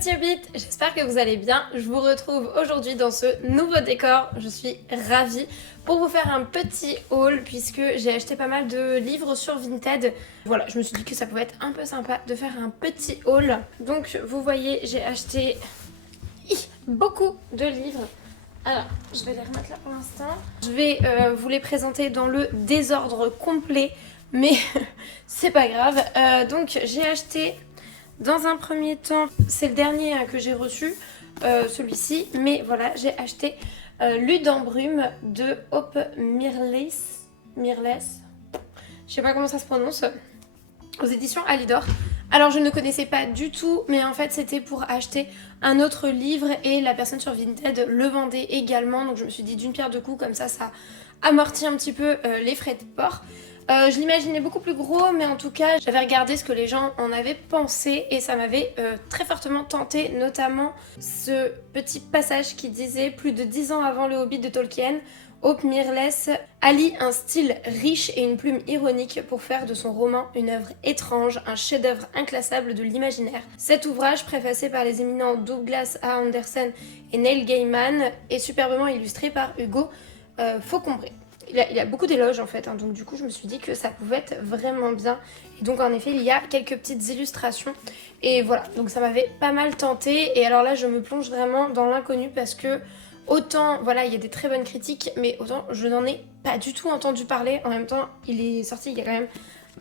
petits hobbits, j'espère que vous allez bien. Je vous retrouve aujourd'hui dans ce nouveau décor. Je suis ravie pour vous faire un petit haul puisque j'ai acheté pas mal de livres sur Vinted. Voilà, je me suis dit que ça pouvait être un peu sympa de faire un petit haul. Donc vous voyez, j'ai acheté beaucoup de livres. Alors, je vais les remettre là pour l'instant. Je vais vous les présenter dans le désordre complet, mais c'est pas grave. Donc j'ai acheté... Dans un premier temps, c'est le dernier que j'ai reçu, celui-ci, mais voilà, j'ai acheté Lude en brume de Hope Mirles, je sais pas comment ça se prononce, aux éditions Alidor. Alors je ne connaissais pas du tout, mais en fait c'était pour acheter un autre livre et la personne sur Vinted le vendait également, donc je me suis dit d'une pierre deux coups, comme ça amortit un petit peu les frais de port. Je l'imaginais beaucoup plus gros, mais en tout cas j'avais regardé ce que les gens en avaient pensé et ça m'avait très fortement tenté, notamment ce petit passage qui disait: plus de 10 ans avant le Hobbit de Tolkien, Hope Mirles allie un style riche et une plume ironique pour faire de son roman une œuvre étrange, un chef-d'œuvre inclassable de l'imaginaire. Cet ouvrage, préfacé par les éminents Douglas A. Anderson et Neil Gaiman, est superbement illustré par Hugo Faucombré. Il y a beaucoup d'éloges en fait, hein, donc du coup je me suis dit que ça pouvait être vraiment bien. Et donc en effet il y a quelques petites illustrations et voilà, donc ça m'avait pas mal tenté. Et alors là je me plonge vraiment dans l'inconnu parce que autant voilà il y a des très bonnes critiques, mais autant je n'en ai pas du tout entendu parler. En même temps il est sorti il y a quand même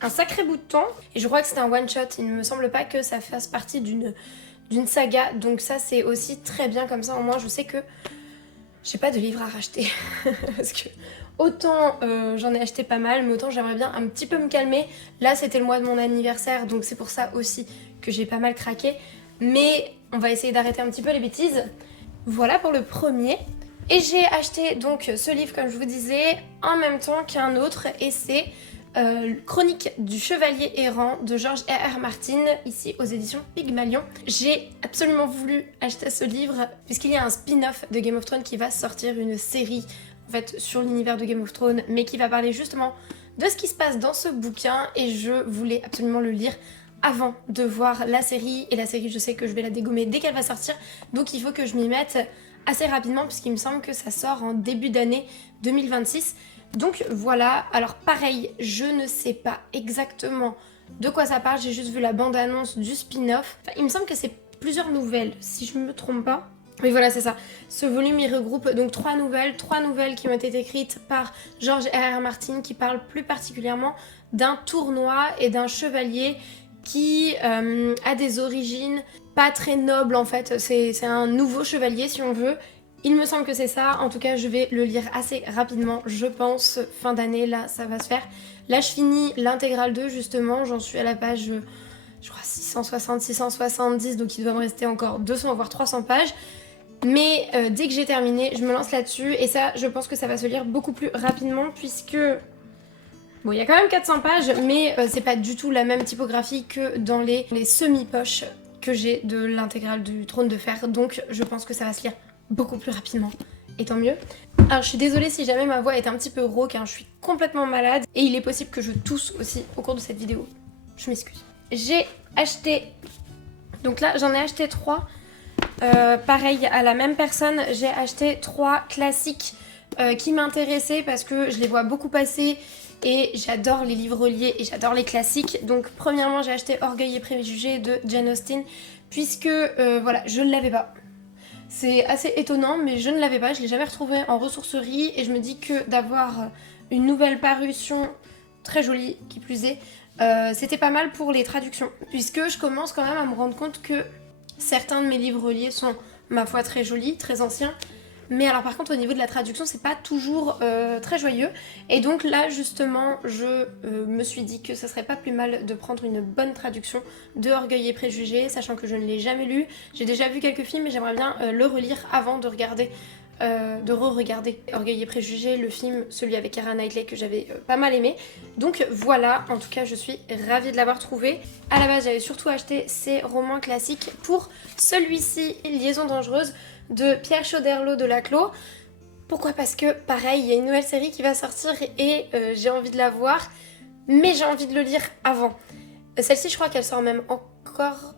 un sacré bout de temps et je crois que c'est un one shot, il ne me semble pas que ça fasse partie d'une saga, donc ça c'est aussi très bien, comme ça au moins je sais que j'ai pas de livre à racheter parce que autant j'en ai acheté pas mal, mais autant j'aimerais bien un petit peu me calmer. Là c'était le mois de mon anniversaire, donc c'est pour ça aussi que j'ai pas mal craqué, mais on va essayer d'arrêter un petit peu les bêtises. Voilà pour le premier. Et j'ai acheté donc ce livre, comme je vous disais, en même temps qu'un autre, et c'est Chronique du Chevalier Errant de George R.R. Martin, ici aux éditions Pygmalion. J'ai absolument voulu acheter ce livre puisqu'il y a un spin-off de Game of Thrones qui va sortir, une série en fait sur l'univers de Game of Thrones, mais qui va parler justement de ce qui se passe dans ce bouquin, et je voulais absolument le lire avant de voir la série. Et la série, je sais que je vais la dégommer dès qu'elle va sortir, donc il faut que je m'y mette assez rapidement puisqu'il me semble que ça sort en début d'année 2026. Donc voilà, alors pareil, je ne sais pas exactement de quoi ça parle, j'ai juste vu la bande-annonce du spin-off. Enfin, il me semble que c'est plusieurs nouvelles, si je ne me trompe pas. Mais voilà, c'est ça. Ce volume, il regroupe donc trois nouvelles qui ont été écrites par George R.R. Martin, qui parlent plus particulièrement d'un tournoi et d'un chevalier qui a des origines pas très nobles en fait. C'est un nouveau chevalier si on veut. Il me semble que c'est ça, en tout cas je vais le lire assez rapidement, je pense, fin d'année, là ça va se faire. Là je finis l'intégrale 2 justement, j'en suis à la page, je crois 660, 670, donc il doit me rester encore 200 voire 300 pages. Mais dès que j'ai terminé, je me lance là-dessus, et ça je pense que ça va se lire beaucoup plus rapidement puisque... Bon, il y a quand même 400 pages, mais c'est pas du tout la même typographie que dans les semi-poches que j'ai de l'intégrale du Trône de Fer, donc je pense que ça va se lire beaucoup plus rapidement, et tant mieux. Alors je suis désolée si jamais ma voix est un petit peu rauque, hein, je suis complètement malade, et il est possible que je tousse aussi au cours de cette vidéo, je m'excuse. J'ai acheté, donc là j'en ai acheté 3, pareil à la même personne, j'ai acheté 3 classiques qui m'intéressaient parce que je les vois beaucoup passer, et j'adore les livres reliés et j'adore les classiques. Donc premièrement j'ai acheté Orgueil et Préjugés de Jane Austen, puisque voilà, je ne l'avais pas. C'est assez étonnant, mais je ne l'avais pas, je ne l'ai jamais retrouvé en ressourcerie, et je me dis que d'avoir une nouvelle parution très jolie, qui plus est, c'était pas mal pour les traductions, puisque je commence quand même à me rendre compte que certains de mes livres reliés sont, ma foi, très jolis, très anciens, mais alors par contre au niveau de la traduction c'est pas toujours très joyeux, et donc là justement je me suis dit que ça serait pas plus mal de prendre une bonne traduction de Orgueil et Préjugés, sachant que je ne l'ai jamais lu. J'ai déjà vu quelques films mais j'aimerais bien le relire avant de regarder, de re-regarder Orgueil et Préjugés, le film, celui avec Keira Knightley, que j'avais pas mal aimé. Donc voilà, en tout cas je suis ravie de l'avoir trouvé. À la base j'avais surtout acheté ces romans classiques pour celui-ci, Liaison dangereuse, de Pierre Choderlos de Laclos. Pourquoi? Parce que pareil, il y a une nouvelle série qui va sortir et j'ai envie de la voir, mais j'ai envie de le lire avant. Celle-ci je crois qu'elle sort même encore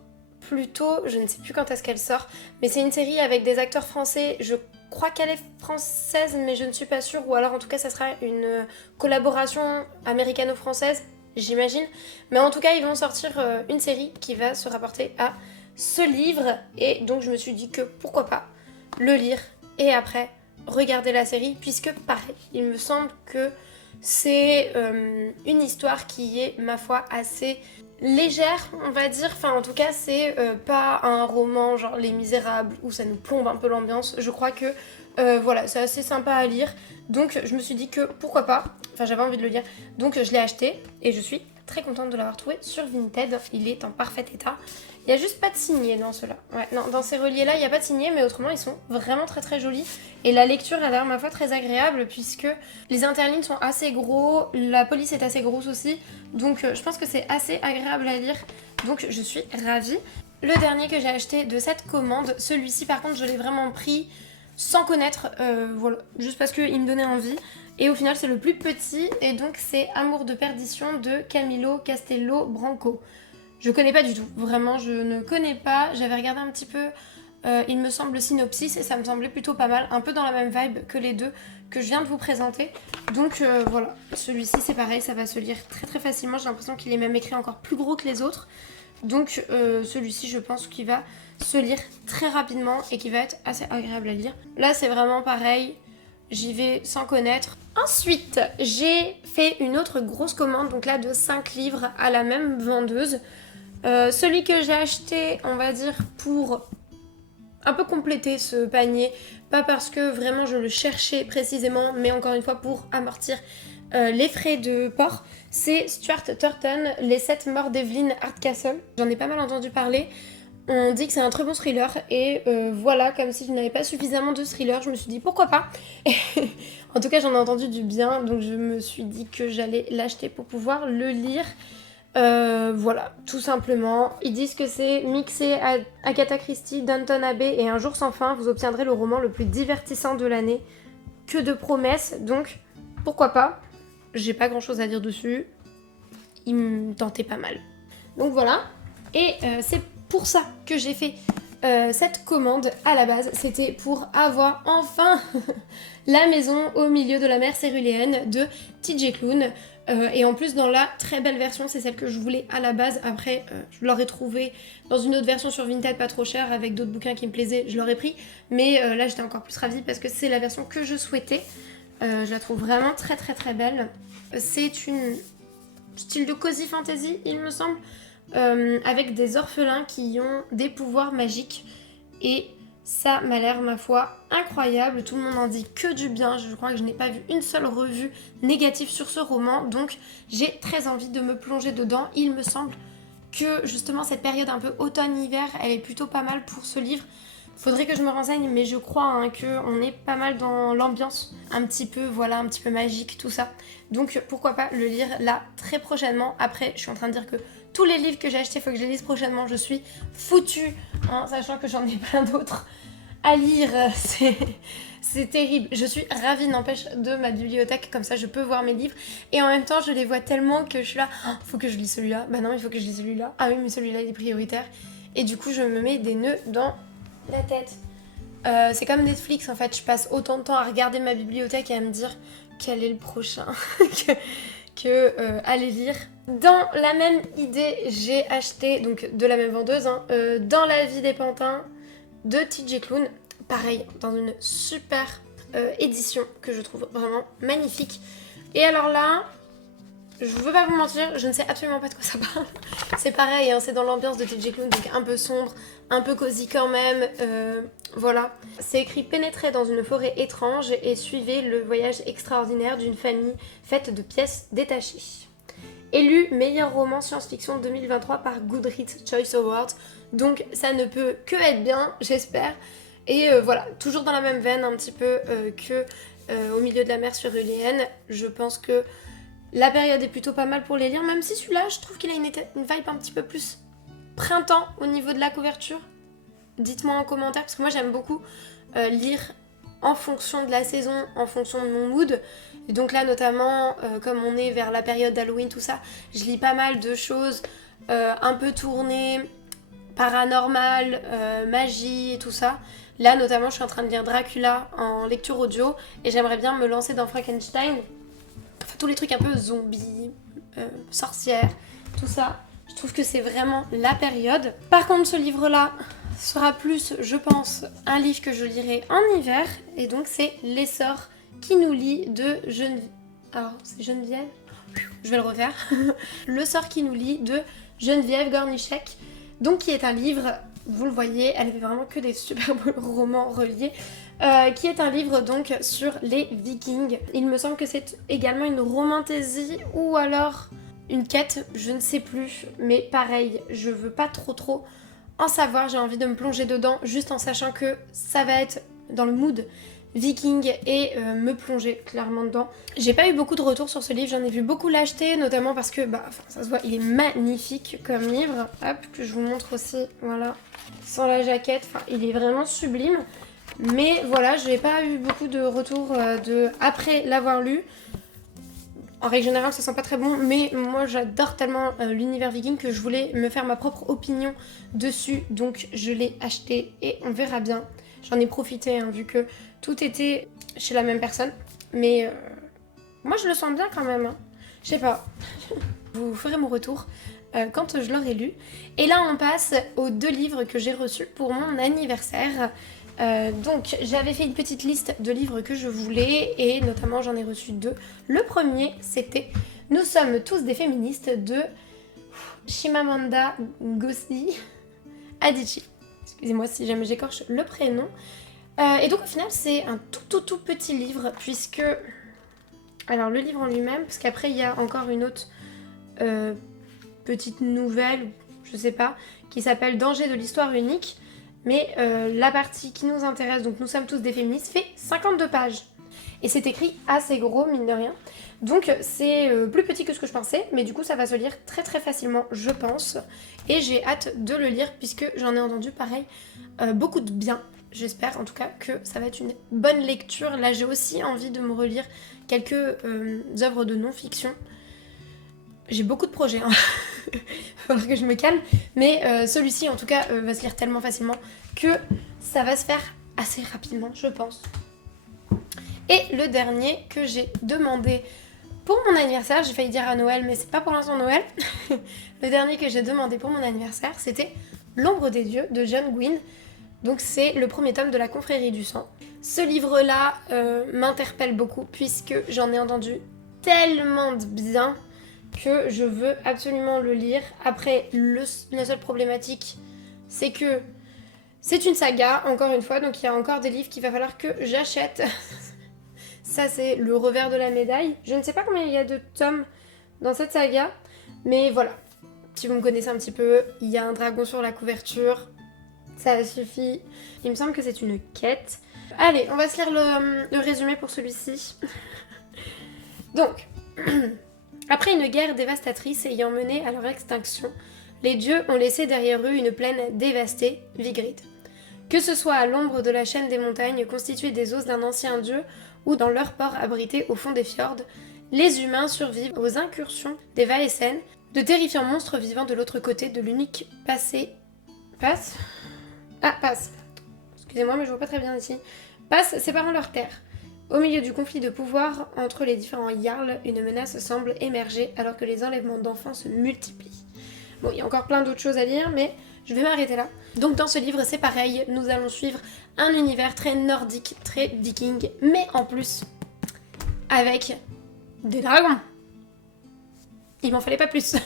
plus tôt, je ne sais plus quand est-ce qu'elle sort, mais c'est une série avec des acteurs français, je crois qu'elle est française mais je ne suis pas sûre, ou alors en tout cas ça sera une collaboration américano-française, j'imagine, mais en tout cas ils vont sortir une série qui va se rapporter à ce livre, et donc je me suis dit que pourquoi pas le lire et après regarder la série, puisque pareil, il me semble que c'est une histoire qui est, ma foi, assez légère, on va dire. Enfin, en tout cas, c'est pas un roman genre Les Misérables où ça nous plombe un peu l'ambiance. Je crois que voilà, c'est assez sympa à lire. Donc, je me suis dit que pourquoi pas. Enfin, j'avais envie de le lire. Donc, je l'ai acheté et je suis très contente de l'avoir trouvé sur Vinted. Il est en parfait état. Il n'y a juste pas de signet dans ceux-là. Ouais, non, dans ces reliés-là, il n'y a pas de signet, mais autrement, ils sont vraiment très très jolis. Et la lecture a l'air, ma foi, très agréable, puisque les interlignes sont assez gros, la police est assez grosse aussi, donc je pense que c'est assez agréable à lire. Donc je suis ravie. Le dernier que j'ai acheté de cette commande, celui-ci par contre, je l'ai vraiment pris sans connaître, voilà, juste parce qu'il me donnait envie. Et au final, c'est le plus petit, et donc c'est Amour de perdition de Camilo Castello Branco. Je connais pas du tout, vraiment je ne connais pas, j'avais regardé un petit peu, il me semble, le synopsis et ça me semblait plutôt pas mal, un peu dans la même vibe que les deux que je viens de vous présenter. Donc voilà, celui-ci c'est pareil, ça va se lire très très facilement, j'ai l'impression qu'il est même écrit encore plus gros que les autres. Donc celui-ci je pense qu'il va se lire très rapidement et qui va être assez agréable à lire. Là c'est vraiment pareil, j'y vais sans connaître. Ensuite, j'ai fait une autre grosse commande, donc là de 5 livres à la même vendeuse. Celui que j'ai acheté, on va dire, pour un peu compléter ce panier, pas parce que vraiment je le cherchais précisément, mais encore une fois pour amortir les frais de port, c'est Stuart Turton, Les 7 morts d'Evelyn Hardcastle. J'en ai pas mal entendu parler. On dit que c'est un très bon thriller et voilà, comme si je n'avais pas suffisamment de thriller, je me suis dit pourquoi pas. En tout cas, j'en ai entendu du bien, donc je me suis dit que j'allais l'acheter pour pouvoir le lire. Voilà, tout simplement. Ils disent que c'est mixé à Agatha Christie, Downton Abbey et Un jour sans fin. Vous obtiendrez le roman le plus divertissant de l'année. Que de promesses, donc pourquoi pas. J'ai pas grand chose à dire dessus. Il me tentait pas mal. Donc voilà. Et c'est pour ça que j'ai fait cette commande à la base. C'était pour avoir enfin la maison au milieu de la mer céruléenne de TJ Klune. Et en plus dans la très belle version, c'est celle que je voulais à la base. Après je l'aurais trouvée dans une autre version sur Vinted pas trop chère avec d'autres bouquins qui me plaisaient, je l'aurais pris. Mais là j'étais encore plus ravie parce que c'est la version que je souhaitais. Je la trouve vraiment très très très belle. C'est une style de cozy fantasy il me semble, avec des orphelins qui ont des pouvoirs magiques. Et ça m'a l'air, ma foi, incroyable. Tout le monde en dit que du bien. Je crois que je n'ai pas vu une seule revue négative sur ce roman. Donc j'ai très envie de me plonger dedans. Il me semble que justement cette période un peu automne-hiver, elle est plutôt pas mal pour ce livre. Faudrait que je me renseigne, mais je crois qu'on est pas mal dans l'ambiance un petit peu, voilà, un petit peu magique, tout ça. Donc pourquoi pas le lire là très prochainement. Après, je suis en train de dire que tous les livres que j'ai achetés, il faut que je les lise prochainement. Je suis foutue, hein, sachant que j'en ai plein d'autres à lire. C'est terrible. Je suis ravie, n'empêche, de ma bibliothèque. Comme ça, je peux voir mes livres. Et en même temps, je les vois tellement que je suis là. Oh, faut que je lise celui-là. Bah non, il faut que je lise celui-là. Ah oui, mais celui-là, il est prioritaire. Et du coup, je me mets des nœuds dans la tête. C'est comme Netflix, en fait. Je passe autant de temps à regarder ma bibliothèque et à me dire quel est le prochain que aller lire. Dans la même idée, j'ai acheté, donc de la même vendeuse, hein, Dans la vie des pantins de TJ Klune. Pareil, dans une super édition que je trouve vraiment magnifique. Et alors là, je veux pas vous mentir, je ne sais absolument pas de quoi ça parle. C'est pareil, hein, c'est dans l'ambiance de TJ Klune, donc un peu sombre, un peu cosy quand même. Voilà. C'est écrit pénétrer dans une forêt étrange et suivez le voyage extraordinaire d'une famille faite de pièces détachées. Élu meilleur roman science-fiction 2023 par Goodreads Choice Awards. Donc ça ne peut que être bien, j'espère. Et voilà, toujours dans la même veine un petit peu que Au milieu de la mer céruléenne. Je pense que la période est plutôt pas mal pour les lire, même si celui-là, je trouve qu'il a une vibe un petit peu plus printemps au niveau de la couverture. Dites-moi en commentaire, parce que moi j'aime beaucoup lire en fonction de la saison, en fonction de mon mood. Et donc là notamment, comme on est vers la période d'Halloween, tout ça, je lis pas mal de choses un peu tournées paranormal, magie et tout ça. Là notamment je suis en train de lire Dracula en lecture audio et j'aimerais bien me lancer dans Frankenstein. Enfin tous les trucs un peu zombies, sorcières, tout ça. Je trouve que c'est vraiment la période. Par contre ce livre-là sera plus, je pense, un livre que je lirai en hiver. Et donc c'est Les sorts qui nous lient de Geneviève. Alors c'est Geneviève, je vais le refaire. Le sort qui nous lie de Geneviève Gornichek. Donc qui est un livre, vous le voyez, elle fait vraiment que des superbes romans reliés. Qui est un livre donc sur les Vikings. Il me semble que c'est également une romantaisie ou alors une quête, je ne sais plus. Mais pareil, je veux pas trop en savoir, j'ai envie de me plonger dedans juste en sachant que ça va être dans le mood viking et me plonger clairement dedans. J'ai pas eu beaucoup de retours sur ce livre, j'en ai vu beaucoup l'acheter, notamment parce que ça se voit, il est magnifique comme livre. Hop, que je vous montre aussi, voilà, sans la jaquette, enfin il est vraiment sublime. Mais voilà, j'ai pas eu beaucoup de retours après l'avoir lu. En règle générale, ça sent pas très bon, mais moi j'adore tellement l'univers viking que je voulais me faire ma propre opinion dessus, donc je l'ai acheté et on verra bien. J'en ai profité, hein, vu que tout était chez la même personne, mais moi je le sens bien quand même, hein. Je sais pas, vous ferez mon retour quand je l'aurai lu. Et là on passe aux 2 livres que j'ai reçus pour mon anniversaire. Donc j'avais fait une petite liste de livres que je voulais et notamment j'en ai reçu 2. Le premier c'était Nous sommes tous des féministes de Chimamanda Ngozi Adichie. Excusez-moi si jamais j'écorche le prénom. Et donc au final c'est un tout petit livre puisque... Alors le livre en lui-même, parce qu'après il y a encore une autre petite nouvelle, je sais pas, qui s'appelle Danger de l'histoire unique. Mais la partie qui nous intéresse, donc Nous sommes tous des féministes, fait 52 pages. Et c'est écrit assez gros, mine de rien. Donc c'est plus petit que ce que je pensais, mais du coup ça va se lire très facilement, je pense. Et j'ai hâte de le lire puisque j'en ai entendu pareil beaucoup de bien. J'espère en tout cas que ça va être une bonne lecture. Là j'ai aussi envie de me relire quelques œuvres de non-fiction. J'ai beaucoup de projets, hein. Il va falloir que je me calme. Mais celui-ci en tout cas va se lire tellement facilement que ça va se faire assez rapidement, je pense. Et le dernier que j'ai demandé pour mon anniversaire, j'ai failli dire à Noël, mais c'est pas pour l'instant Noël. Le dernier que j'ai demandé pour mon anniversaire, c'était L'ombre des dieux de John Gwynne. Donc c'est le premier tome de la Confrérie du sang. Ce livre-là m'interpelle beaucoup puisque j'en ai entendu tellement de bien que je veux absolument le lire. Après, la seule problématique, c'est que c'est une saga, encore une fois, donc il y a encore des livres qu'il va falloir que j'achète. Ça, c'est le revers de la médaille. Je ne sais pas combien il y a de tomes dans cette saga, mais voilà. Si vous me connaissez un petit peu, il y a un dragon sur la couverture. Ça suffit. Il me semble que c'est une quête. Allez, on va se lire le résumé pour celui-ci. Donc, après une guerre dévastatrice ayant mené à leur extinction, les dieux ont laissé derrière eux une plaine dévastée, Vigrid. Que ce soit à l'ombre de la chaîne des montagnes constituée des os d'un ancien dieu ou dans leur port abrité au fond des fjords, les humains survivent aux incursions des Vaesen, de terrifiants monstres vivant de l'autre côté de l'unique passé... Passe. Excusez-moi, mais je vois pas très bien ici. Passe séparant leurs terres. Au milieu du conflit de pouvoir entre les différents Jarls, une menace semble émerger alors que les enlèvements d'enfants se multiplient. Bon, il y a encore plein d'autres choses à lire, mais je vais m'arrêter là. Donc dans ce livre, c'est pareil, nous allons suivre un univers très nordique, très viking, mais en plus, avec des dragons. Il m'en fallait pas plus.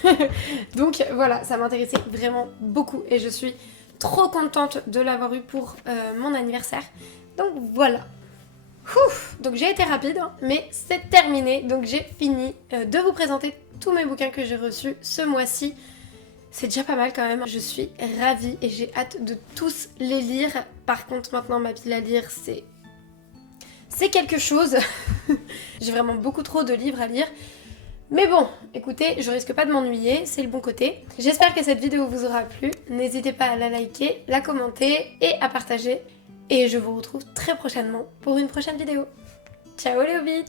Donc voilà, ça m'intéressait vraiment beaucoup et je suis trop contente de l'avoir eu pour mon anniversaire. Donc voilà. Ouf, donc j'ai été rapide, mais c'est terminé. Donc j'ai fini de vous présenter tous mes bouquins que j'ai reçus ce mois-ci. C'est déjà pas mal quand même. Je suis ravie et j'ai hâte de tous les lire. Par contre, maintenant ma pile à lire, c'est quelque chose. J'ai vraiment beaucoup trop de livres à lire. Mais bon, écoutez, je risque pas de m'ennuyer, c'est le bon côté. J'espère que cette vidéo vous aura plu. N'hésitez pas à la liker, la commenter et à partager. Et je vous retrouve très prochainement pour une prochaine vidéo. Ciao les hobbits!